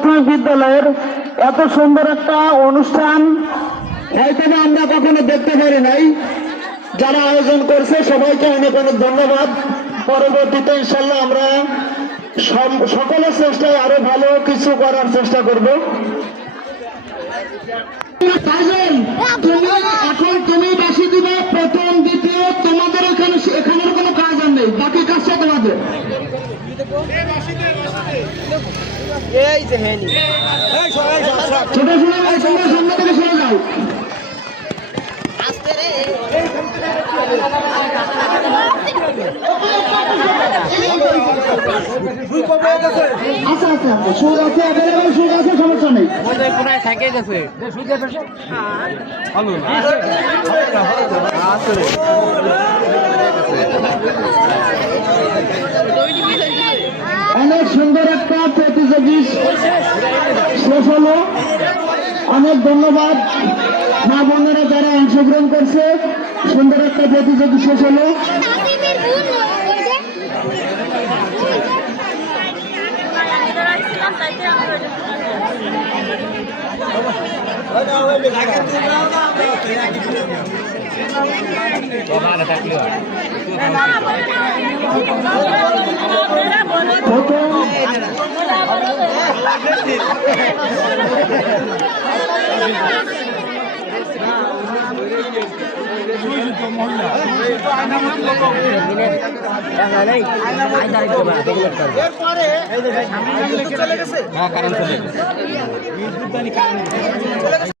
প্রাথমিক বিদ্যালয়ের এত সুন্দর একটা অনুষ্ঠান এখানে আমরা কখনো দেখতে পারি নাই। যারা আয়োজন করছে সবাইকে অনেক অনেক ধন্যবাদ। পরবর্তীতে ইনশাল্লাহ আমরা সকলের চেষ্টায় আরো ভালো কিছু করার চেষ্টা করব। এখন তুমি বাসি দিবে প্রথম দ্বিতীয়, তোমাদের এখানের কোনো কাজ আর নেই, বাকি কাজটা তোমাদের। ছোট ছোট সামনে থেকে সরে যাও। আচ্ছা আচ্ছা সুদ আছে, অ্যাভেলেবল সুদ আছে, সমস্যা নেই। অনেক সুন্দর একটা প্রতিযোগী শেষ হলো। অনেক ধন্যবাদ মা বোনেরা যারা অংশগ্রহণ করছে। সুন্দর একটা প্রতিযোগী শেষ হলো।